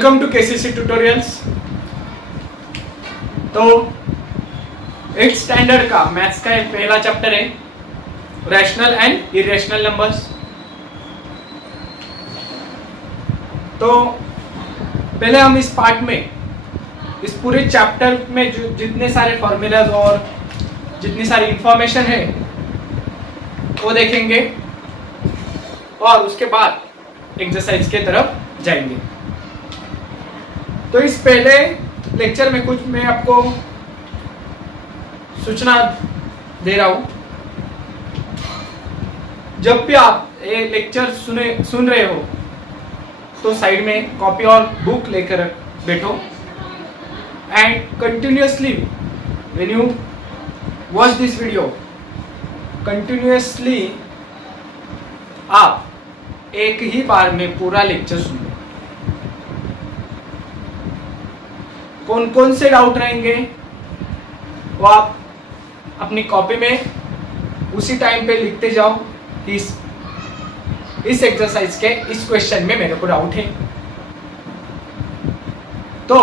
Welcome to KCC tutorials. तो 8th standard का maths का एक पहला चैप्टर है रैशनल एंड इरेशनल नंबर्स। तो पहले हम इस पार्ट में इस पूरे चैप्टर में जो जितने सारे फॉर्मूलाज और जितनी सारी इंफॉर्मेशन है वो देखेंगे और उसके बाद एक्सरसाइज के तरफ जाएंगे। तो इस पहले लेक्चर में कुछ मैं आपको सूचना दे रहा हूं। जब भी आप ये लेक्चर सुन रहे हो तो साइड में कॉपी और बुक लेकर बैठो and continuously when you watch this video continuously आप एक ही बार में पूरा लेक्चर सुनो। कौन कौन से डाउट रहेंगे वो आप अपनी कॉपी में उसी टाइम पे लिखते जाओ कि इस एक्सरसाइज के इस क्वेश्चन में मेरे को डाउट है। तो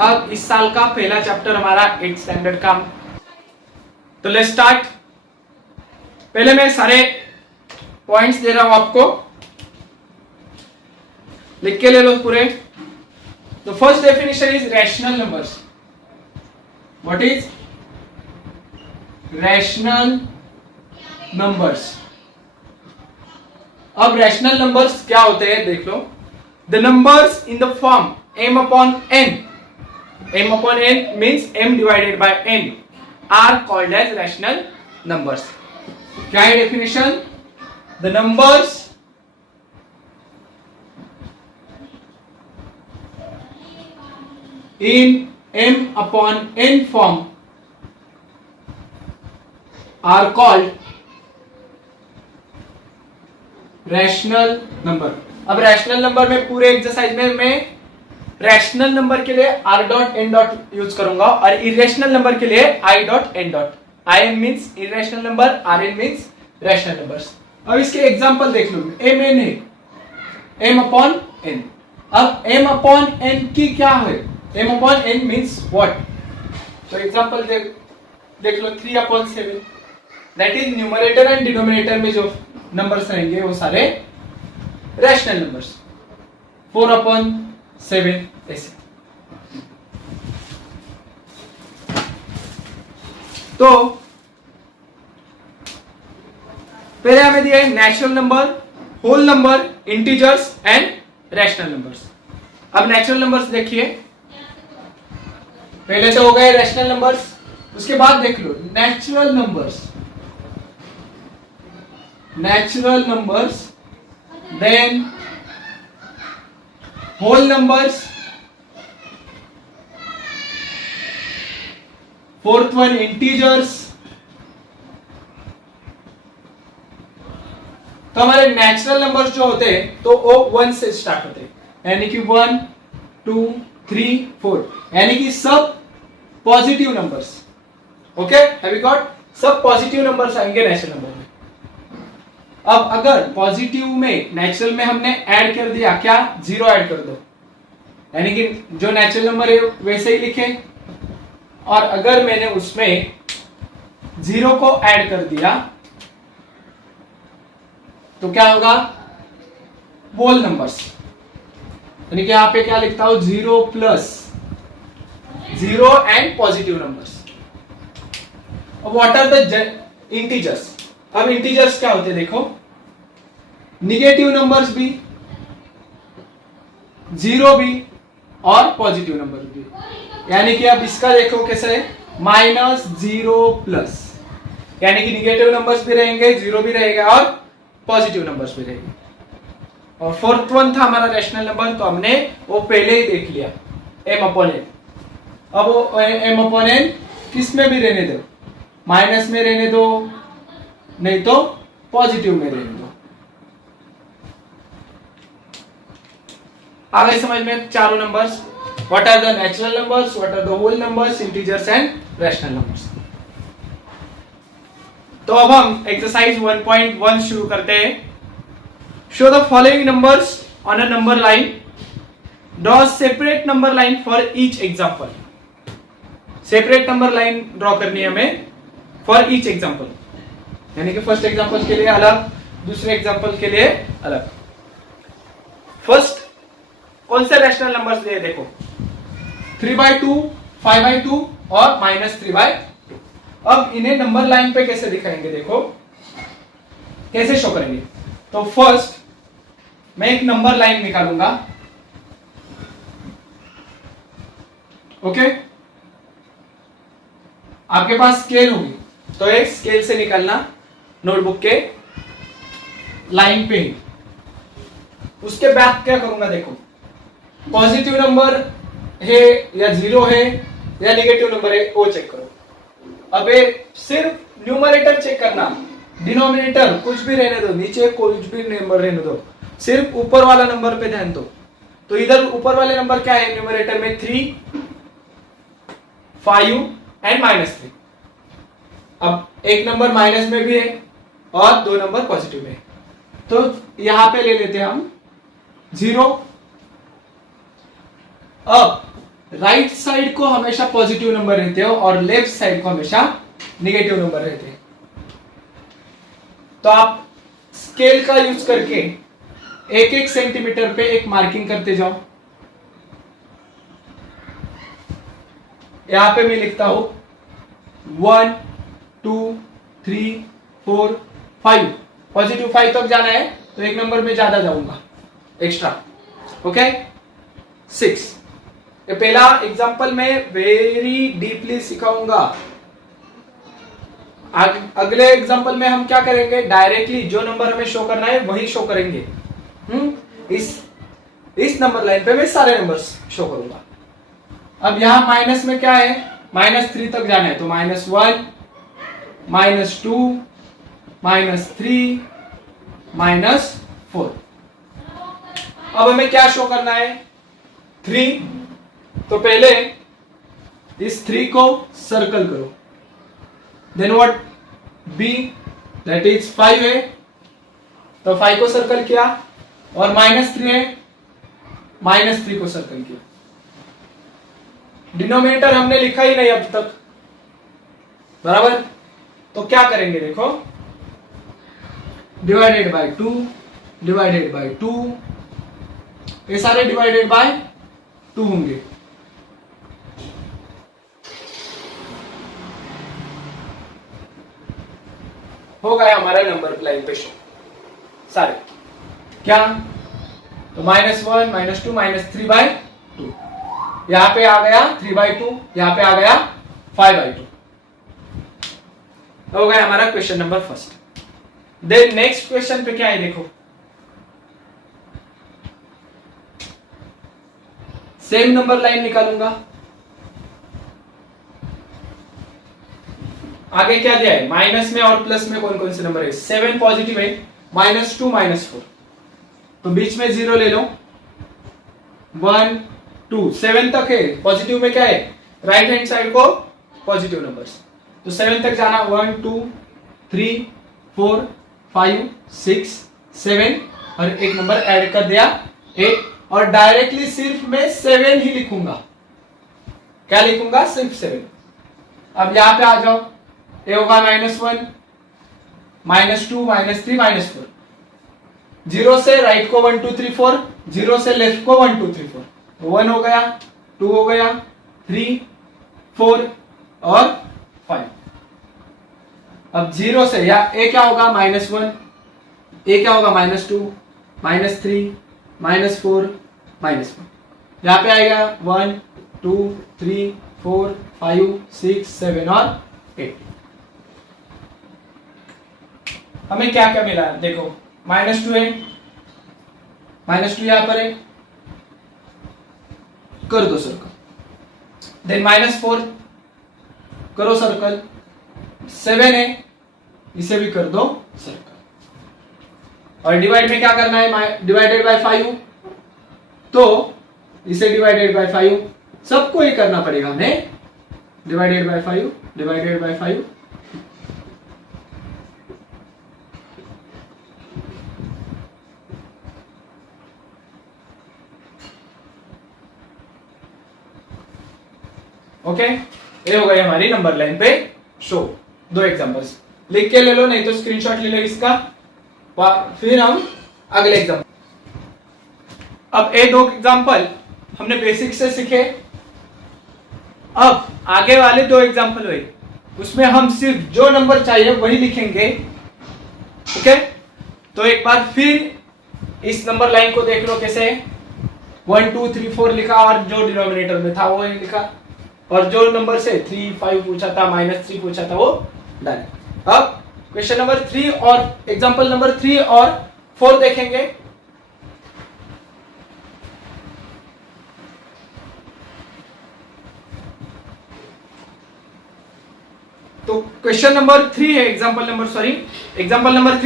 अब इस साल का पहला चैप्टर हमारा 8th स्टैंडर्ड का। तो लेट्स स्टार्ट। पहले मैं सारे पॉइंट्स दे रहा हूं आपको, लिख के ले लो पूरे। The first definition is rational numbers. What is rational numbers? अब rational numbers क्या होते हैं देख लो। The numbers in the form m upon n, m upon n means m divided by n, are called as rational numbers. क्या है definition? The numbers in m upon n form are called rational number. अब rational number में पूरे exercise में मैं rational number के लिए r dot n dot use करूंगा और इरेशनल नंबर के लिए i dot n dot. i means irrational number, rn means rational numbers. अब इसके एग्जांपल देख लो। m n है, m अपॉन n। अब m अपॉन n की क्या है? m upon n means what? तो एग्जांपल देख लो 3 upon 7, that is numerator and denominator में जो नंबर्स रहेंगे वो सारे रैशनल नंबर्स। 4 upon 7 ऐसे। तो पहले हमें दिया है natural number, whole number, integers and rational numbers. अब नेचुरल नंबर्स देखिए। पहले तो हो गए रैशनल नंबर्स, उसके बाद देख लो natural numbers, natural numbers, then whole numbers, fourth one integers. तो हमारे नेचुरल नंबर्स जो होते हैं तो वो 1 से स्टार्ट होते हैं, यानी कि 1 2 3 4, यानी कि सब positive numbers. Okay, have you got? सब पॉजिटिव नंबर्स आएंगे नेचुरल नंबर में। अब अगर पॉजिटिव में नेचुरल में हमने ऐड कर दिया, क्या? 0 ऐड कर दो, यानी कि जो नेचुरल नंबर है वैसे ही लिखे। और अगर मैंने उसमें 0 को ऐड कर दिया तो क्या होगा? होल नंबर्स, यानी कि यहां पे क्या लिखता हूं? 0 प्लस 0 एंड पॉजिटिव नंबर्स। अब व्हाट आर द इंटीजर्स? अब इंटीजर्स क्या होते हैं देखो, निगेटिव नंबर्स भी, 0 भी और पॉजिटिव नंबर भी। यानी कि अब इसका देखो कैसे है, -0 प्लस, यानी कि निगेटिव नंबर्स भी रहेंगे, 0 भी रहेगा और पॉजिटिव नंबर्स भी रहेंगे। और फोर्थ वन था हमारा रैशनल नंबर, तो हमने वो पहले ही देख लिया, m अपॉन n। अब वो m अपॉन n किस में भी रहने दो, माइनस में रहने दो, नहीं तो पॉजिटिव में रहने दो। आ गए समझ में चारों numbers? What are the natural numbers, what are the whole numbers, integers and rational numbers. तो अब हम एक्सरसाइज 1.1 शुरू करते हैं। Show the following numbers on a number line draw separate number line for each example. Separate number line draw करनी है हमें for each example, यानी कि फर्स्ट एग्जाम्पल के लिए अलग, दूसरे एग्जाम्पल के लिए अलग। फर्स्ट कौन से रैशनल नंबर्स लिए देखो, 3/2, 5/2 और -3/2। अब इन्हें नंबर लाइन पे कैसे दिखाएंगे, देखो कैसे शो करेंगे। तो फर्स्ट मैं एक नंबर लाइन निकालूंगा, ओके। आपके पास स्केल होगी तो एक स्केल से निकालना नोटबुक के लाइन पे ही। उसके बाद क्या करूंगा, देखो पॉजिटिव नंबर है या जीरो है या नेगेटिव नंबर है वो चेक करो। अब सिर्फ न्यूमरेटर चेक करना, डिनोमिनेटर कुछ भी रहने दो, नीचे कुछ भी नंबर रहने दो, सिर्फ ऊपर वाला नंबर पे ध्यान दो। तो इधर ऊपर वाले नंबर क्या है न्यूमरेटर में, 3, 5 एंड -3। अब एक नंबर माइनस में भी है और दो नंबर पॉजिटिव में, तो यहां पे ले लेते हैं हम 0। अब राइट साइड को हमेशा पॉजिटिव नंबर रहते हो और लेफ्ट साइड को हमेशा नेगेटिव नंबर रहते हैं। तो आप स्केल का यूज करके एक एक सेंटीमीटर पे एक मार्किंग करते जाओ। यहां पे मैं लिखता हूं 1, 2, 3, 4, 5, पॉजिटिव 5 तक जाना है तो एक नंबर में ज्यादा जाऊंगा एक्स्ट्रा, ओके। 6 ये पहला एग्जांपल में वेरी डीपली सिखाऊंगा। अगले एग्जांपल में हम क्या करेंगे, डायरेक्टली जो नंबर हमें शो करना है वही शो करेंगे। इस नंबर लाइन पे मैं सारे नंबर्स शो करूंगा। अब यहां माइनस में क्या है, -3 तक जाना है तो -1, -2, -3, -4। अब हमें क्या शो करना है, 3। तो पहले इस 3 को सर्कल करो, then what, B that is 5 है तो 5 को सर्कल किया, और -3 है, -3 को सर्कल किया। डिनोमिनेटर हमने लिखा ही नहीं अब तक, बराबर। तो क्या करेंगे, देखो डिवाइडेड बाय 2, डिवाइडेड बाय 2, ये सारे डिवाइडेड बाय 2 होंगे। हो गया हमारा नंबर लाइन पे शो सारे, क्या तो -1, -2, -3/2, यहां पे आ गया 3/2, यहां पे आ गया 5/2। हो गया हमारा question number first. Then next question पे क्या है, देखो सेम नंबर लाइन निकालूंगा। आगे क्या दिया है, माइनस में और प्लस में कौन कौन से नंबर है, 7 पॉजिटिव है, -2, -4, तो बीच में 0 ले लो, 1, 2, 7 तक है। पॉजिटिव में क्या है, राइट हैंड साइड को पॉजिटिव नंबर्स, तो 7 तक जाना, 1, 2, 3, 4, 5, 6, 7 और एक नंबर ऐड कर दिया 8, और डायरेक्टली सिर्फ मैं 7 ही लिखूंगा। क्या लिखूंगा, सिर्फ 7। अब यहां पे आ जाओ, ये होगा -1, -2, -3, -4, 0 से राइट को 1, 2, 3, 4, 0 से लेफ्ट को 1, 2, 3, 4, 1 हो गया, 2 हो गया, 3, 4 और 5। अब 0 से या ए क्या होगा, -1, ए क्या होगा, -2, -3, -4, -1, यहां पे आएगा 1, 2, 3, 4, 5, 6, 7 और 8। हमें क्या क्या मिला, देखो -2 है, -2 यहां पर है, कर दो सर्कल। देन -4 करो सर्कल, 7 है, इसे भी कर दो सर्कल। और डिवाइड में क्या करना है, डिवाइडेड बाय 5, तो इसे डिवाइडेड बाय 5, सबको ही करना पड़ेगा हमें, divided by 5, divided by 5, okay, ये हो गई हमारी नंबर लाइन पे शो। दो एग्जांपल्स लिख के ले लो, नहीं तो स्क्रीनशॉट ले लो इसका। फिर हम अगले एग्जांपल। अब ये दो एग्जांपल हमने बेसिक से सीखे। अब आगे वाले दो एग्जांपल हुए, उसमें हम सिर्फ जो नंबर चाहिए वही लिखेंगे। ओके, तो एक बार फिर इस नंबर लाइन को देख लो कैसे 1 2 3 4 लिखा और जो डिनोमिनेटर में था वो ही लिखा, और जो नंबर से 3 5 पूछा था, -3 पूछा था वो डायरेक्ट। अब क्वेश्चन नंबर 3 और एग्जांपल नंबर 3 और 4 देखेंगे। तो क्वेश्चन नंबर 3 है, एग्जांपल नंबर -3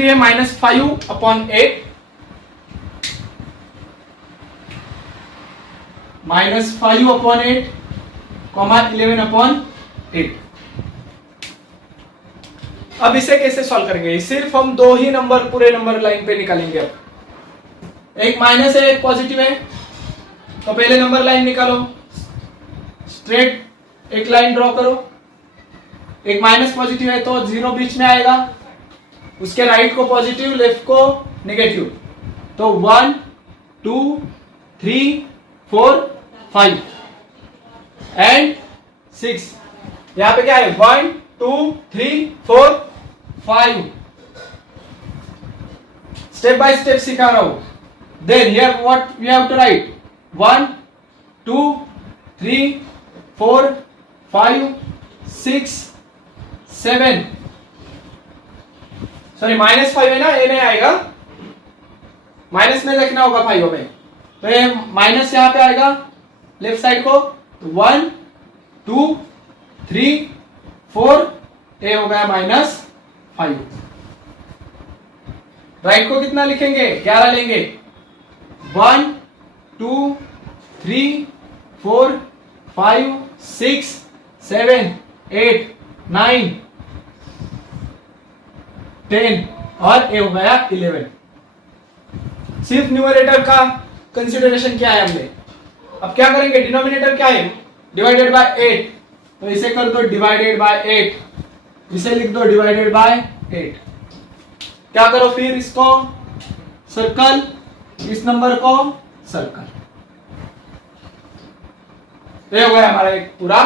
है -5/8 -5/8 11/8। अब इसे कैसे सॉल्व करेंगे? सिर्फ हम दो ही नंबर पूरे नंबर लाइन पे निकालेंगे। अब एक माइनस है एक पॉजिटिव है, तो पहले नंबर लाइन निकालो, स्ट्रेट एक लाइन ड्रॉ करो। एक माइनस पॉजिटिव है तो 0 बीच में आएगा, उसके राइट को पॉजिटिव लेफ्ट को नेगेटिव, तो 1 2 3 4 5 एंड 6। यहां पे क्या है 1 2 3 4 5। स्टेप बाय स्टेप सिखा रहा हूं। Then here what we have to write 1 2 3 4 5 6 7। Sorry -5 है ना, ये नहीं आएगा, माइनस में लिखना होगा 5 में, तो ये माइनस यहां पे आएगा लेफ्ट साइड को, 1 2 3 4, ये हो गया -5। राइट को कितना लिखेंगे 11 लेंगे, 1 2 3 4 5 6 7 8 9 10 और ये हो गया 11। सिर्फ न्यूमरेटर का कंसीडरेशन किया है हमने। अब क्या करेंगे, डिनोमिनेटर क्या है डिवाइडेड बाय 8, तो इसे कर दो डिवाइडेड बाय 8, इसे लिख दो डिवाइडेड बाय 8। क्या करो फिर इसको सर्कल, इस नंबर को सर्कल। ये हो गया हमारा एक पूरा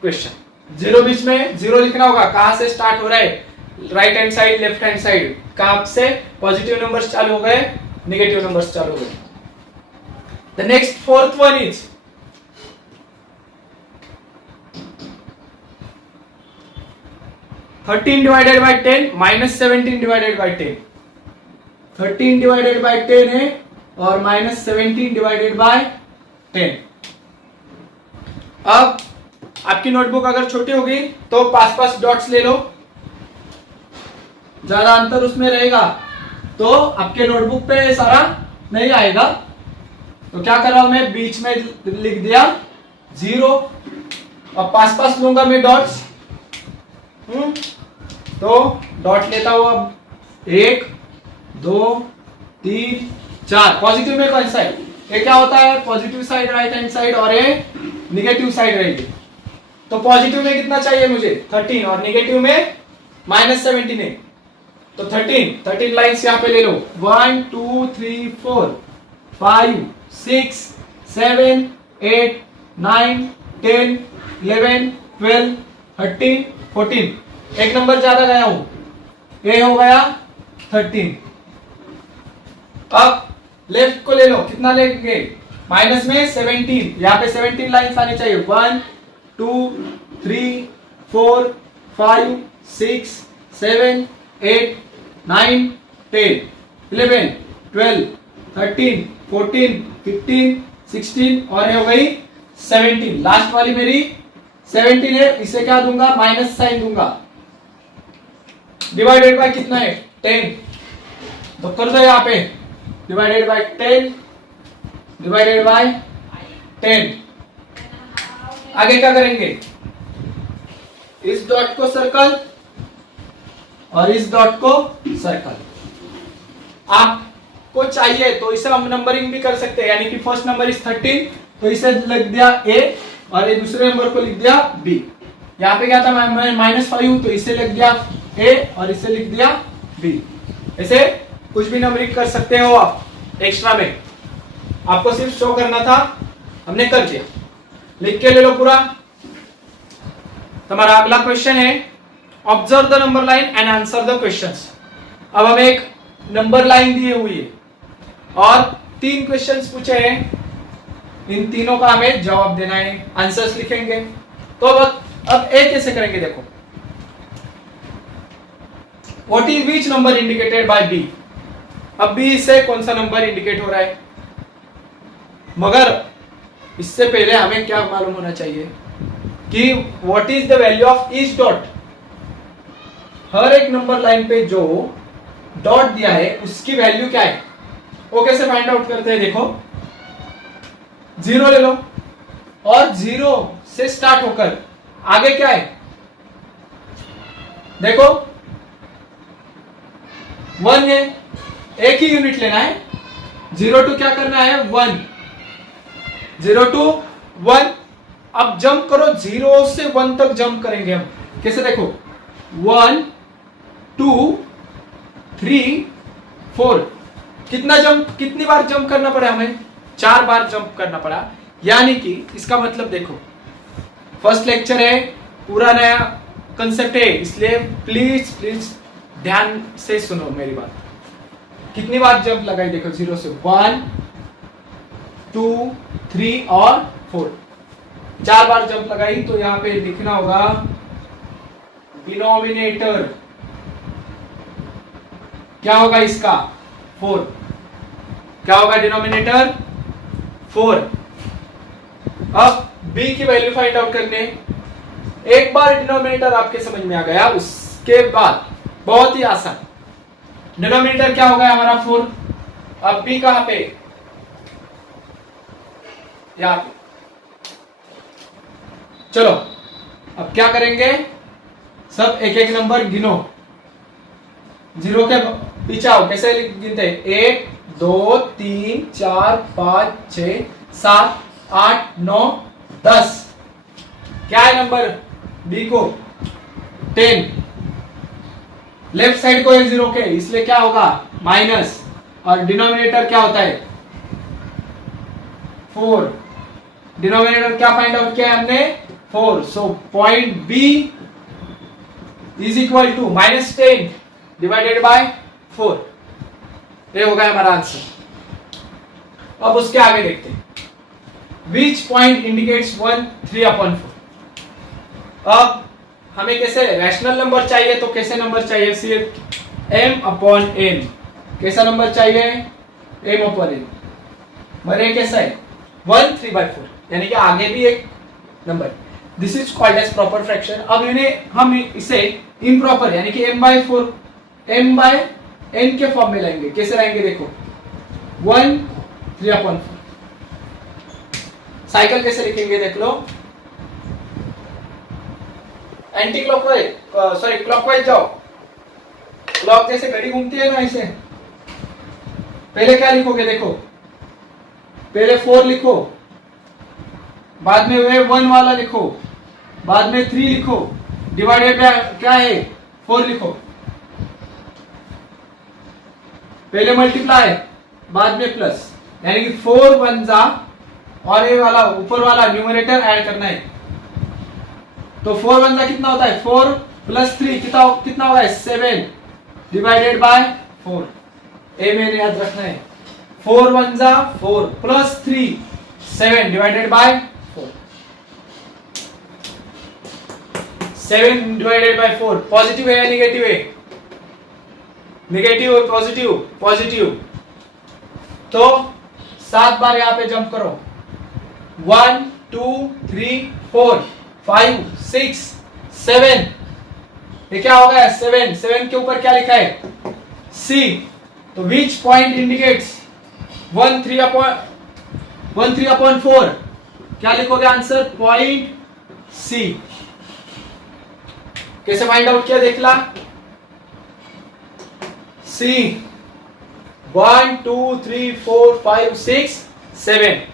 क्वेश्चन। 0 बीच में 0 लिखना होगा, कहां से स्टार्ट हो रहा है, right hand side left hand side, कहां से पॉजिटिव नंबर्स चालू हो गए नेगेटिव नंबर्स चालू हो गए। The next fourth one is 13 divided by 10 -17 divided by 10। 13 divided by 10 है और -17 डिवाइडेड बाय 10। अब आपकी नोटबुक अगर छोटी होगी तो पास डॉट्स ले लो, ज्यादा अंतर उसमें रहेगा तो आपके नोटबुक पे सारा नहीं आएगा। तो क्या कर रहा हूं मैं, बीच में लिख दिया 0 और पास लूंगा मैं डॉट्स। तो डॉट लेता हूं अब 1 2 3 4। पॉजिटिव में कौन सा है, ये क्या होता है positive side right hand side और ये निगेटिव साइड रहेगी। तो पॉजिटिव में कितना चाहिए मुझे 13 और निगेटिव में -17 है, तो 13 लाइन्स यहां पे ले लो, 1 2 3 4 5 6 7 8 9 10 11 12 13 14। एक नंबर ज्यादा गया हूं, ये हो गया 13। अब लेफ्ट को ले लो, कितना लेंगे माइनस में 17, यहां पे 17 लाइन्स आनी चाहिए, 1 2 3 4 5 6 7 8 9 10 11 12 13 14 15 16 और ये हो गई 17। लास्ट वाली मेरी 17 है, इसे क्या दूंगा माइनस साइन दूंगा। डिवाइडेड बाय कितना है 10, तो कर दो यहाँ पे डिवाइडेड बाय 10 डिवाइडेड बाय 10। आगे क्या करेंगे, इस डॉट को सर्कल और इस डॉट को सर्कल। आपको चाहिए तो इसे हम नंबरिंग भी कर सकते हैं, यानी कि फर्स्ट नंबर इज 13 तो इसे लिख दिया A और ये दूसरे नंबर को लिख दिया B। यहाँ पे क्या था, मैं -5 तो इसे लिख दिया A और इसे लिख दिया B। ऐसे कुछ भी नंबरिंग कर सकते हो आप एक्स्ट्रा में, आपको सिर्फ शो करना था, हमने कर दिया। लिख के ले लो पूरा। तुम्हारा अगला क्वेश्चन है observe the number line and answer the questions. अब हमें एक नंबर लाइन दी हुई है और 3 क्वेश्चंस पूछे हैं, इन तीनों का हमें जवाब देना है, आंसर्स लिखेंगे। तो अब ए कैसे करेंगे देखो, what is which number indicated by B. अब बी से कौन सा नंबर इंडिकेट हो रहा है, मगर इससे पहले हमें क्या मालूम होना चाहिए कि what is the value of each dot. हर एक नंबर लाइन पे जो डॉट दिया है उसकी वैल्यू क्या है, वो कैसे फाइंड आउट करते हैं। देखो 0 ले लो और 0 से स्टार्ट होकर आगे क्या है, देखो 1 है, एक ही यूनिट लेना है। 0 टू क्या करना है 1, 0 टू 1। अब जंप करो, 0 से 1 तक जंप करेंगे हम। कैसे देखो 1 2 3 4, कितनी बार जंप करना पड़ा हमें, 4 बार जंप करना पड़ा। यानी कि इसका मतलब देखो, फर्स्ट लेक्चर है, पूरा नया कंसेप्ट है, इसलिए प्लीज ध्यान से सुनो मेरी बात। कितनी बार जंप लगाई देखो, 0 से 1 2 3 और 4, 4 बार जंप लगाई। तो यहां पे लिखना होगा डिनोमिनेटर क्या होगा इसका 4। क्या होगा डिनोमिनेटर 4। अब b की वैल्यू फाइंड आउट करने, एक बार डिनोमिनेटर आपके समझ में आ गया, उसके बाद बहुत ही आसान, डिनोमिनेटर क्या होगा हमारा 4। अब b कहां पे, यहां पे। चलो अब क्या करेंगे, सब एक एक नंबर गिनो, 0 के पीछे आओ। कैसे गिनते हैं, 1 2 3 4 5 6 7 8 9 10। क्या है नंबर बी को 10, लेफ्ट साइड को है 0 के, इसलिए क्या होगा माइनस, और डिनोमिनेटर क्या होता है 4। डिनोमिनेटर क्या फाइंड आउट किया है हमने 4। So point B is equal to -10 divided by 4। ये होगा हमारा आंसर। अब उसके आगे देखते हैं, विच पॉइंट इंडिकेट्स 1 3/4। अब हमें कैसे रैशनल नंबर चाहिए, तो कैसे नंबर चाहिए, सिर्फ m/n। कैसा नंबर चाहिए m/n, मरे कैसा है 1 3/4, यानी कि आगे भी एक नंबर। This is called as proper fraction. अब इन्हें हम इसे इम्प्रॉपर यानी कि m/n के फॉर्म में लाएंगे। कैसे लाएंगे देखो 1 3/4। साइकिल कैसे लिखेंगे देख लो, एंटी क्लॉकवाइज, सॉरी क्लॉकवाइज जाओ। क्लॉक जैसे घड़ी घूमती है ना, ऐसे पहले क्या लिखोगे देखो, पहले 4 लिखो, बाद में वे 1 वाला लिखो, बाद में 3 लिखो, डिवाइडेड बाय क्या है 4 लिखो, पहले मल्टीप्लाई बाद में प्लस, यानी कि 4 1 जा, और ये वाला ऊपर वाला न्यूमरेटर ऐड करना है। तो 4 1 जा कितना होता है 4 + 3 कितना होगा 7 डिवाइडेड बाय 4। ए में याद रखना है, 4 1 जा 4 + 3 7 divided by 4। 7 divided by 4 positive है या निगेटिव है, निगेटिव और पॉजिटिव, पॉजिटिव। तो 7 बार यहां पे जंप करो, 1 2 3 4 5 6 7। ये क्या होगा 7, 7 के ऊपर क्या लिखा है C। तो विच पॉइंट इंडिकेट्स 1 3/4, क्या लिखोगे आंसर पॉइंट C। कैसे फाइंड आउट किया देख ला, C 1 2 3 4 5 6 7।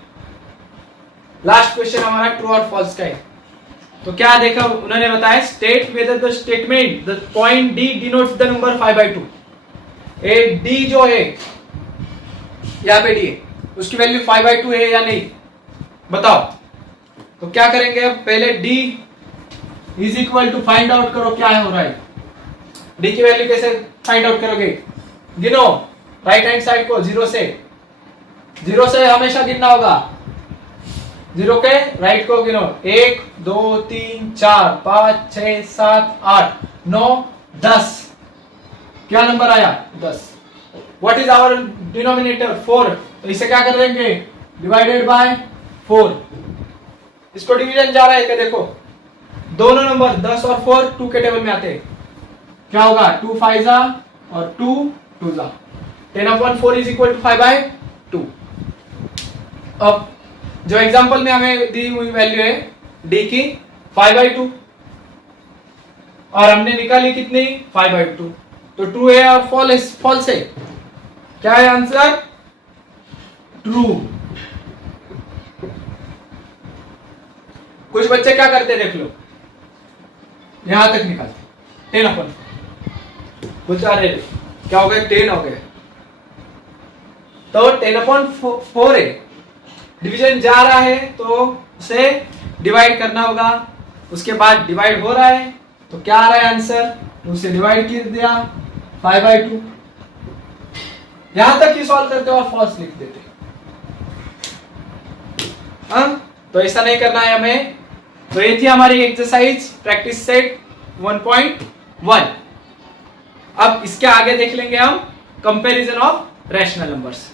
लास्ट क्वेश्चन हमारा ट्रू और फॉल्स का है। तो क्या देखा उन्होंने बताया, state whether the statement the point D denotes the number 5/2। A D जो है यहाँ पे डी उसकी वैल्यू 5/2 है या नहीं, बताओ। तो क्या करेंगे, अब पहले D is equal to find out करो क्या हो रहा है। डी की वैल्यू कैसे फाइंड आउट करोगे, गिनो राइट हैंड साइड को, जीरो से हमेशा गिनना होगा। जीरो के राइट को गिनो, 1 2 3 4 5 6 7 8 9 10। क्या नंबर आया, 10। What is our denominator, 4। तो इसे क्या कर देंगे, डिवाइडेड बाय 4। इसको डिवीजन जा रहा है क्या, देखो दोनों नंबर 10 और 4 2 के टेबल में आते हैं। क्या होगा, 2 5 जा और 2 2 जा, 10/4 इज इक्वल टू 5/2। अब जो एग्जांपल में हमें दी हुई वैल्यू है डी की 5/2 और हमने निकाली कितनी, 5/2। तो ट्रू है और फॉल्स है, क्या है आंसर, ट्रू। कुछ बच्चे क्या करते देख लो, यहां तक निकालते 10/4, कुछ आ रहे क्या हो गए, 10 हो गए। तो 10/4 है, डिवीजन जा रहा है तो उसे डिवाइड करना होगा। उसके बाद डिवाइड हो रहा है तो क्या आ रहा है आंसर, तो उसे डिवाइड कर दिया 5/2। यहां तक ही सॉल्व करते और फॉल्स लिख देते। तो ऐसा नहीं करना है हमें। तो ये थी हमारी एक्सरसाइज प्रैक्टिस सेट 1.1। अब इसके आगे देख लेंगे हम कंपैरिजन ऑफ रैशनल नंबर्स।